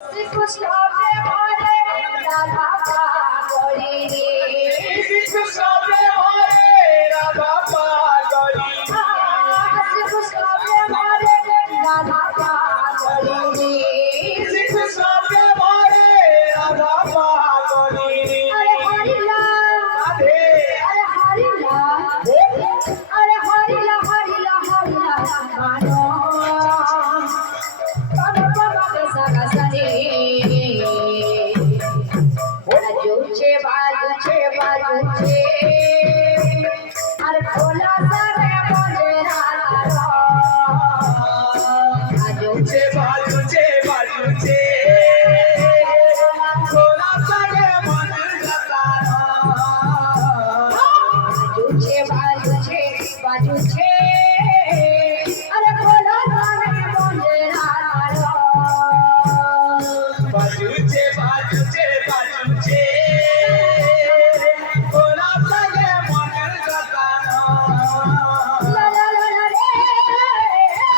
শ্রীকৃষ্ণ প্রেমরে রাধা পাগলি রে, শ্রীকৃষ্ণ প্রেমরে রাধা পাগলি, শ্রীকৃষ্ণ প্রেমরে রাধা পাগলি রে, শ্রীকৃষ্ণ প্রেমরে রাধা পাগলি। আরে হরিলা রাধে আরে হরিলা আরে হরিলা হরিলা হরিলা মানো বাবা বাবা সাগা সারে বাজুছে বাজুছে বাজুছে আর খোলা সারে বলে রাধা বাজুছে বাজুছে বাজুছে খোলা সাগে মনের গাতারা, বাজুছে বাজুছে বাজুছে আরে খোলা সারে বলে রাধা বাজুছে বাজুছে বাজুছে খোলা সাগে মনের গাতারা। লা লা লা লা রে লা লা লা রে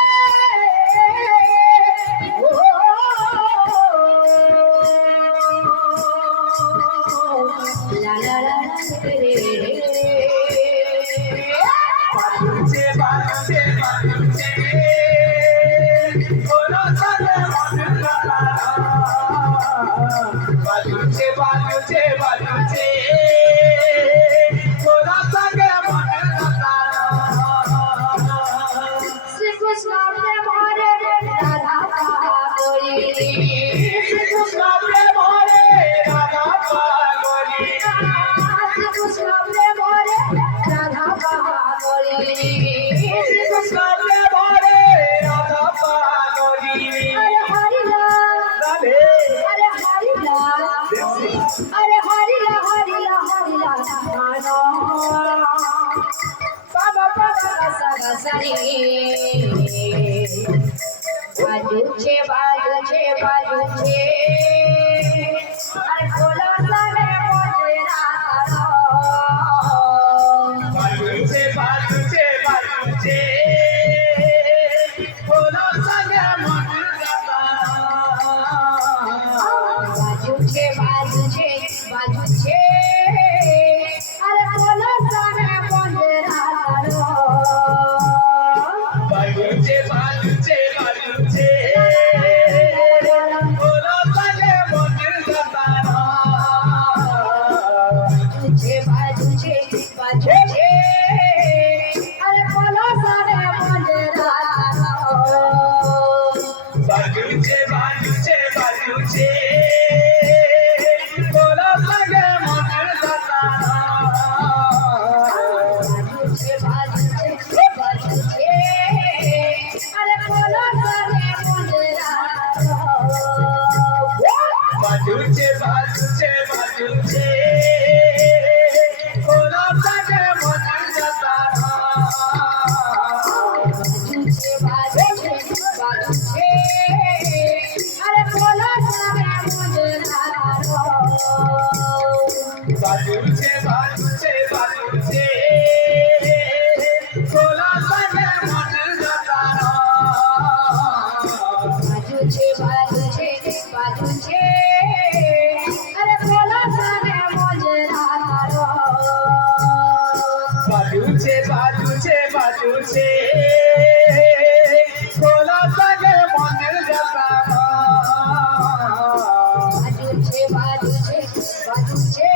বাজুছে বাজুছে বাজুছে খোলা সাগে মনের গাতারা, বাজুছে বাজুছে বাজুছে খোলা সাগে মনের গাতারা। শ্রীকৃষ্ণ প্রেমরে রাধা পাগলি রে, শ্রীকৃষ্ণ প্রেমরে রাধা পাগলি, শ্রীকৃষ্ণ প্রেমরে রাধা পাগলি রে, শ্রীকৃষ্ণ প্রেমরে রাধা পাগলি। আরে হরিলা রাধে আরে হরিলা আরে হরিলা হরিলা হরিলা মানো বাবা বাবা সাগা সারে বাজুছে বাজুছে বাজুছে আর খোলা সারে বলে রাধা বাজুছে বাজুছে বাজুছে খোলা সাগে মনের গাতারা, বাজুছে বাজুছে বাজুছে আরে খোলা সারে বলে রাধা বাজুছে বাজুছে বাজুছে খোলা সাগে মনের গাতারা। বাজুছে বাজুছে বাজুছে আরে খোলা সারে বলে রাধা বাজুছে বাজুছে বাজুছে খোলা সাগে মনের গাতারা, বাজুছে বাজুছে বাজুছে আরে খোলা সারে বলে রাধা বাজুছে বাজুছে বাজুছে খোলা সাগে মনের গাতারা, বাজুছে বাজুছে বাজুছে আরে খোলা সারে বলে রাধা বাজুছে বাজুছে বাজুছে খোলা সাগে মনের গাতারা, বাজুছে বাজুছে বাজুছে আরে খোলা সারে বলে রাধা বাজুছে বাজুছে বাজুছে খোলা সাগে মনের গাতারা, বাজুছে বাজুছে বাজুছে